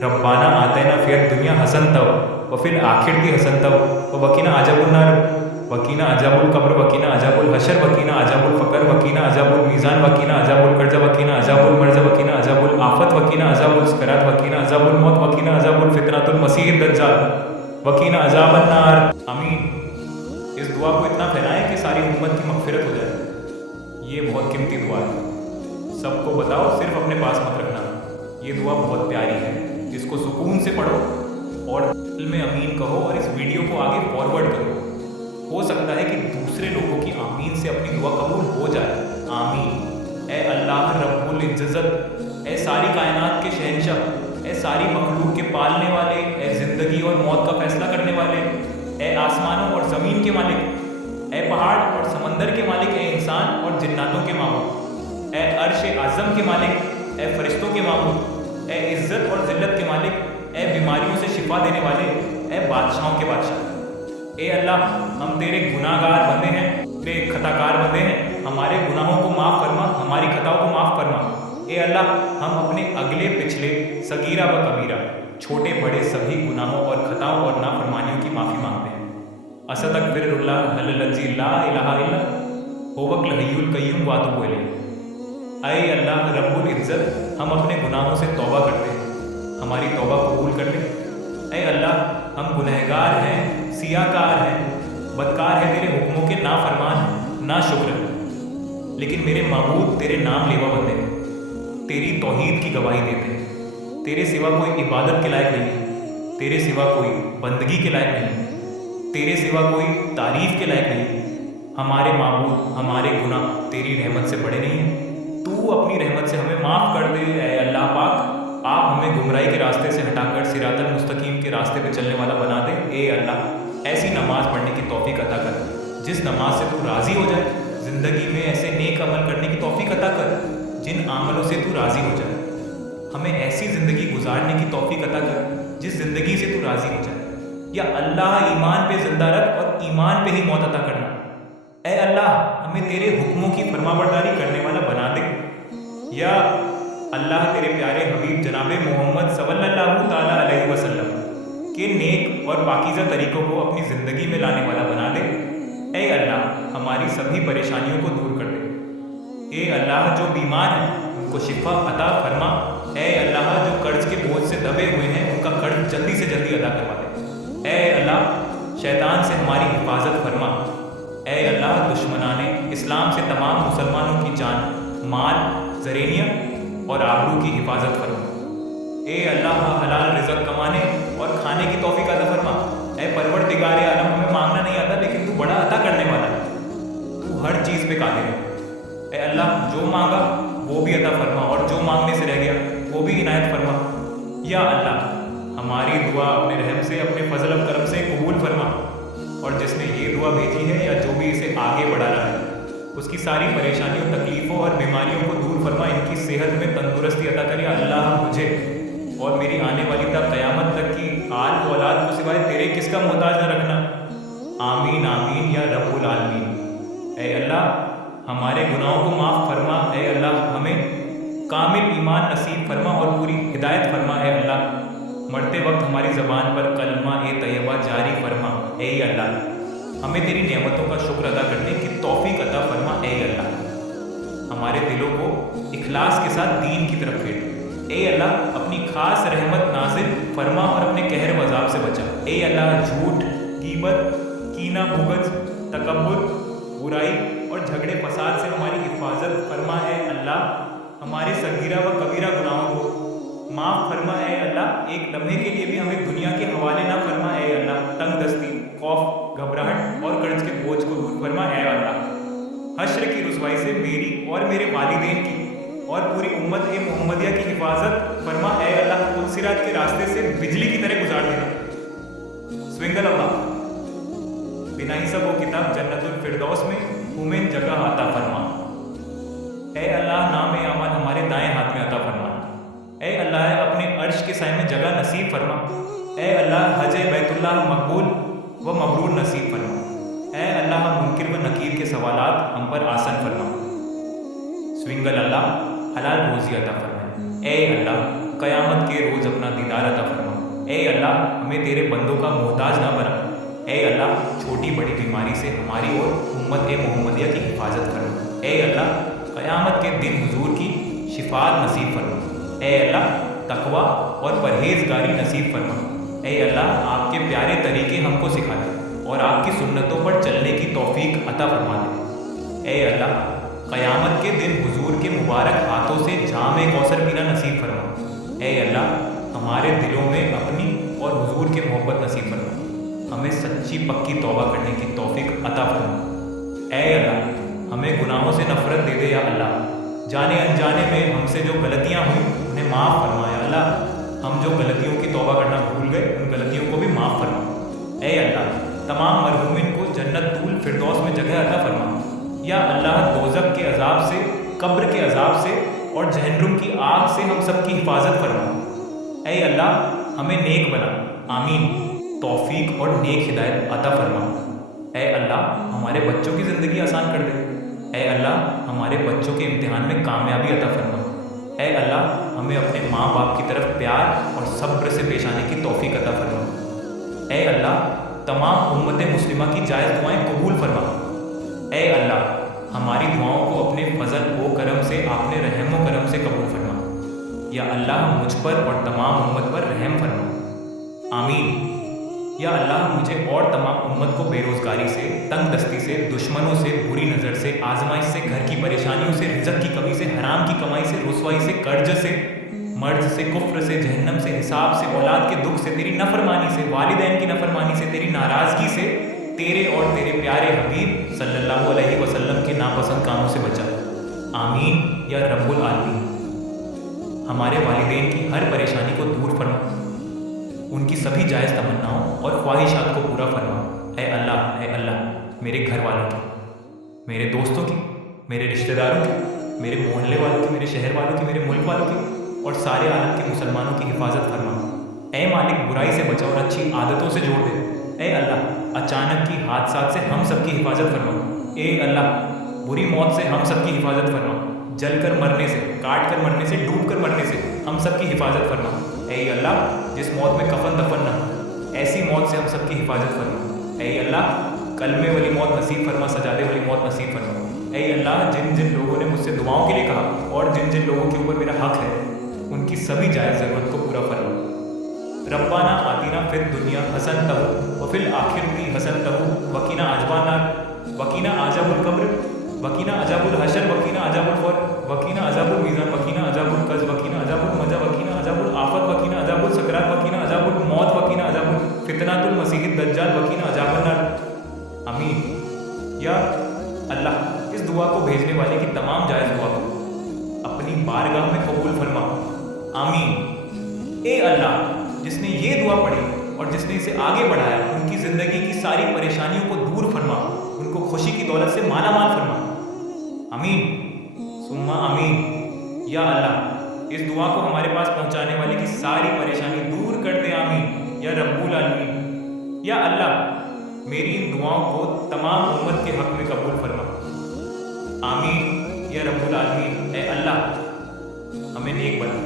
रब्बाना आतिना फ़िद दुनिया हसनतव व फ़िल आखिरति हसनतव व वक़िना अज़ाबन्नार वक़िना अज़ाबुल क़ब्र वक़िना अज़ाबुल हशर वक़िना अज़ाबुल फ़क़र वक़िना अज़ाबुल मीज़ान वक़िना अज़ाबुल कर्ज़ वक़िना अज़ाबुल मर्ज़ वक़िना अज़ाबुल आफ़त वक़िना अज़ाबुल सकरात वक़िना अज़ाबुल मौत वक़िना अज़ाबुल फ़ितनतुल मसीह दज्जाल वक़िना अज़ाबन्नार। आमीन। इस दुआ को इतना फैलाएं कि सारी उम्मत की मग़फ़िरत हो जाए। ये बहुत कीमती दुआ है, सबको बताओ, सिर्फ अपने पास मत रखना। ये दुआ बहुत प्यारी है, इसको सुकून से पढ़ो और दिल में अमीन कहो और इस वीडियो को आगे फॉरवर्ड करो। हो सकता है कि दूसरे लोगों की आमीन से अपनी दुआ कबूल हो जाए। आमीन। ए अल्लाह रब्बुल इज्जत, ए सारी कायनात के शहंशाह, ए सारी मखलूक के पालने वाले, ए ज़िंदगी और मौत का फैसला करने वाले, ए आसमानों और ज़मीन के मालिक, ए पहाड़ और समंदर के मालिक, ए इंसान और जिन्नातों के माबूद, ए अर्श आज़म के मालिक, ए फरिश्तों के माबूद, ए इज़्ज़त और ज़िल्लत के मालिक, ए बीमारियों से शिफा देने वाले, ए बादशाहों के बादशाह। ए अल्लाह, हम तेरे गुनाहगार बंदे हैं, तेरे खताकार बंदे हैं, हमारे गुनाहों को माफ़ फरमा, हमारी खताओं को माफ़ फरमा। ए अल्लाह, हम अपने अगले पिछले सगीरा व कबीरा, छोटे बड़े सभी गुनाहों और खताओं और नाफरमानियों की माफ़ी मांगते हैं। अस्तगफिरुल्लाह अल्लज़ी ला इलाहा इल्ला हुवल हय्युल क़य्यूम व अतूबु इलैह। ऐ अल्लाह रब्बुल इज़्ज़त, हम अपने गुनाहों से तौबा करते हैं, हमारी तौबा कबूल कर ले। ऐ अल्लाह, हम गुनहगार हैं, सियाकार हैं, बदकार हैं, तेरे हुक्मों के नाफरमान हैं, ना शुक्र हैं। लेकिन मेरे माबूद तेरे नाम लेवा बंदे हैं, तेरी तौहीद की गवाही देते हैं। तेरे सिवा कोई इबादत के लायक नहीं, तेरे सिवा कोई बंदगी के लायक नहीं, तेरे सिवा कोई तारीफ़ के लायक नहीं। हमारे माबूद, हमारे गुनाह तेरी रहमत से बड़े नहीं हैं। तू अपनी रहमत से हमें माफ़ कर दे। ऐ अल्लाह पाक, आप हमें गुमराही के रास्ते से हटाकर सिरातल मुस्तकीम के रास्ते पे चलने वाला बना दे। ए अल्लाह, ऐसी नमाज पढ़ने की तौफीक अता कर जिस नमाज से तू राज़ी हो जाए। ज़िंदगी में ऐसे नेक अमल करने की तौफीक अता कर जिन अमलों से तू राज़ी हो जाए। हमें ऐसी ज़िंदगी गुजारने की तौफीक अता कर जिस ज़िंदगी से तू राज़ी हो जाए। या अल्लाह, ईमान पे ज़िंदा रख और ईमान पे ही मौत अता करना। ऐ अल्लाह, हमें तेरे हुक्मों की फरमाबरदारी करने वाला बना दे। या अल्लाह, तेरे प्यारे हबीब जनाब मोहम्मद सल्लल्लाहु ताला अलैहि वसल्लम के नेक और पाकीज़ा तरीक़ों को अपनी ज़िंदगी में लाने वाला बना दे। ऐ अल्लाह, हमारी सभी परेशानियों को दूर कर दे। ऐ अल्लाह, जो बीमार हैं उनको शिफा अता फरमा। ऐ अल्लाह, जो कर्ज के बोझ से दबे हुए हैं उनका कर्ज जल्दी से जल्दी अदा करवा दे। ऐ अल्लाह, शैतान से हमारी हिफाजत फरमा। ऐ अल्लाह, दुश्मनाने इस्लाम से तमाम मुसलमानों की जान, माल, ज़रेनियत और आबरू की हिफाजत फरमा। ए अल्लाह, हलाल रिज़्क़ कमाने और खाने की तौफीक अता फरमा। ए परवरदिगार आलम, हमें मांगना नहीं आता लेकिन तू बड़ा अता करने वाला है, तू हर चीज़ पे कादिर है। ए अल्लाह, जो मांगा वो भी अता फरमा और जो मांगने से रह गया वो भी इनायत फरमा। या अल्लाह, हमारी दुआ अपने रहम से, अपने फजल और करम से कबूल फरमा। और जिसने ये दुआ भेजी है या जो भी इसे आगे बढ़ा रहा है, उसकी सारी परेशानियों, तकलीफ़ों और बीमारियों को दूर फरमा। इनकी सेहत में तंदुरुस्ती अता करिए। अल्लाह, मुझे और मेरी आने वाली तक क़यामत तक की आल औलाद को सिवाय तेरे किसका मोहताज न रखना। आमीन आमीन या रब्बुल आलमीन। ऐ अल्लाह, हमारे गुनाहों को माफ़ फरमा। ऐ अल्लाह, हमें कामिल ईमान नसीब फरमा और पूरी हिदायत फरमा। ऐ अल्लाह, मरते वक्त हमारी ज़बान पर कलमा ए तैयबा जारी फरमा। ऐ अल्लाह, हमें तेरी नेमतों का शुक्र अदा करने की तौफीक अता फरमा। ऐ अल्लाह, हमारे दिलों को इखलास के साथ दीन की तरफ फेर। ऐ अल्लाह, अपनी खास रहमत नाजिल फरमा और अपने कहर व अज़ाब से बचा। ऐ अल्लाह, झूठ, गीबत, कीना, बुग़्ज़, तकब्बुर, बुराई और झगड़े फसाद से हमारी हिफाजत फरमा। है अल्लाह, हमारे सगीरा व कबीरा गुनाहों को माफ़ फरमा। है अल्लाह, एक लम्हे के लिए भी हमें दुनिया के हवाले ना फरमा। है अल्लाह, तंग दस्ती, खौफ, घबराहट और कर्ज के बोझ को दूर फरमा। है अल्लाह, हश्र की रुसवाई से मेरी और मेरे वालिदैन की और पूरी उम्मत ए मोहम्मदिया की हिफाजत फरमा। है अल्लाह, पुलसिरात के रास्ते से बिजली की तरह गुजार देना। स्विंगल अल्लाह, बिना हिसाब वो किताब जन्नतुल फिरदौस में हमें जगह अता फरमा। ऐ अल्लाह, नाम अमल हमारे दाएं हाथ में अता फरमा। ऐ अल्लाह, अपने अर्श के साए में जगह नसीब फरमा। ऐ अल्लाह, हज बैतुल्लाह मकबूल व मबरूर नसीब फरमा। ऐ अल्लाह, मुनकिर व नकीर के सवालात हम पर आसन फरमा। स्विंगल अल्लाह, हलाल रोज़ी अता फरमा। ऐ अल्लाह, क़यामत के रोज़ अपना दीदार अता फरमा। ए अल्लाह, हमें तेरे बंदों का मोहताज ना बना। ए अल्लाह, छोटी बड़ी बीमारी से हमारी और उम्मत मोहम्मदिया की हिफाजत फरमा। ए अल्लाह, क़यामत के दिन हुजूर की शिफात नसीब फरमा। ए अल्लाह, तकवा और परहेजगारी नसीब फरमा। ए अल्लाह, आपके प्यारे तरीके हमको सिखा दे और आपकी सुन्नतों पर चलने की तौफीक अता फरमा दे। ए अल्लाह, क़यामत के दिन हुजूर के मुबारक हाथों से जाम कौसर पीना नसीब फरमा। ए अल्लाह, हमारे दिलों में अपनी और हुजूर के मोहब्बत नसीब फरमा। हमें सच्ची पक्की तौबा करने की तौफीक अता फरमा। ए अल्लाह, हमें गुनाहों से नफ़रत दे दे या अल्लाह। जाने अनजाने में हमसे जो गलतियाँ हुई उन्हें माफ़ फरमा या अल्लाह। हम जो गलतियों की तौबा करना भूल गए उन गलतियों को भी माफ़ फरमा। ए अल्लाह, तमाम मरहूमिन को जन्नतुल फिरदौस में जगह अता फरमा। या अल्लाह, दोज़ख के अज़ाब से, कब्र के अज़ाब से और जहन्नुम की आग से हम सब की हिफाजत फरमा। ए अल्लाह, हमें नेक बना। आमीन। तौफीक और नेक हिदायत अता फरमा। ए अल्लाह, हमारे बच्चों की ज़िंदगी आसान कर दे। ए अल्लाह, हमारे बच्चों के इम्तिहान में कामयाबी अता फरमा। ए अल्लाह, हमें अपने माँ बाप की तरफ प्यार और सब्र से पेश आने की तौफीक अता फरमा। ए अल्लाह, तमाम उम्मत मुस्लिमा की जायज़ दुआएं कबूल फरमा। ए अल्लाह, हमारी दुआओं को अपने फजल व करम से, आपने रहम व करम से कबूल फरमा। या अल्लाह, मुझ पर और तमाम उम्मत पर रहम फरमा। आमीन। या अल्लाह, मुझे और तमाम उम्मत को बेरोज़गारी से, तंग दस्ती से, दुश्मनों से, बुरी नज़र से, आजमाइश से, घर की परेशानियों से, रिज़्क़ की कमी से, हराम की कमाई से, रुसवाई से, कर्ज से, मर्ज से, कुफ्र से, जहन्नम से, हिसाब से, औलाद के दुख से, तेरी नफरमानी से, वालिदैन की नफरमानी से, तेरी नाराज़गी से, तेरे और तेरे प्यारे हबीब सल्लल्लाहु अलैहि वसल्लम के नापसंद कामों से बचा। आमीन या रब्बुल आलमीन। हमारे वालिदैन की हर परेशानी को दूर फरमा, उनकी सभी जायज़ तमन्नाओं और ख्वाहिशात को पूरा फरमा। ए अल्लाह, मेरे घर वालों की, मेरे दोस्तों की, मेरे रिश्तेदारों की, मेरे मोहल्ले वालों की, मेरे शहर वालों की, मेरे मुल्क वालों की और सारे आलम के मुसलमानों की हिफाजत फरमा। ए मालिक, बुराई से बचा और अच्छी आदतों से जोड़ दे। ए अल्लाह, अचानक की हादसात से हम सब की हिफाजत फरमा। ए अल्लाह, बुरी मौत से हम सब की हिफाजत फरमा। जल कर मरने से, काट कर मरने से, डूब कर मरने से हम सब की हिफाजत फरमा। ए अल्लाह, जिस मौत में कफन दफन न हो, ऐसी मौत से हम सब की हिफाजत फरमा। ए अल्लाह, कलमे वाली मौत नसीब फरमा, सजादे वाली मौत नसीब फरमा। ए अल्लाह, जिन जिन लोगों ने मुझसे दुआओं के लिए कहा और जिन जिन लोगों के ऊपर मेरा हक है, उनकी सभी जायज़ ज़रूरत को पूरा फरमा। रब्बाना आतिना फिद दुनिया हसनतहु व फिल आखिरति हसनतहु वकीना अज़ाबन्नार वकीना अज़ाबुल कब्र वकीना अज़ाबुल हशर वकीना अज़ाबुल फ़र वकीना अज़ाबुल मीज़ान वकीना अज़ाबुल कज़ वकीना अज़ाबुल मजा वकीना अज़ाबुल आफत वकीना अज़ाबुल सकरात वकीना अज़ाबुल मौत वकीना अज़ाबुल फितनातुल मसीहिद दज्जाल वकीना अज़ाबन्नार। आमीन। या अल्लाह, इस दुआ को भेजने वाले की तमाम जायज़ दुआ को अपनी बारगाह में कबूल फरमा। आमीन। ए अल्लाह, जिसने ये दुआ पढ़ी और जिसने इसे आगे बढ़ाया, उनकी ज़िंदगी की सारी परेशानियों को दूर फरमा, उनको खुशी की दौलत से माला माल फरमा। आमीन सुम्मा आमीन। या अल्लाह, इस दुआ को हमारे पास पहुंचाने वाले की सारी परेशानी दूर कर दे। आमीन या रब्बुल आलमीन। या अल्लाह, मेरी इन दुआओं को तमाम उम्मत के हक़ में कबूल फरमा। आमीन या रब्बुल आलमीन। ए अल्लाह, हमें नेक बना।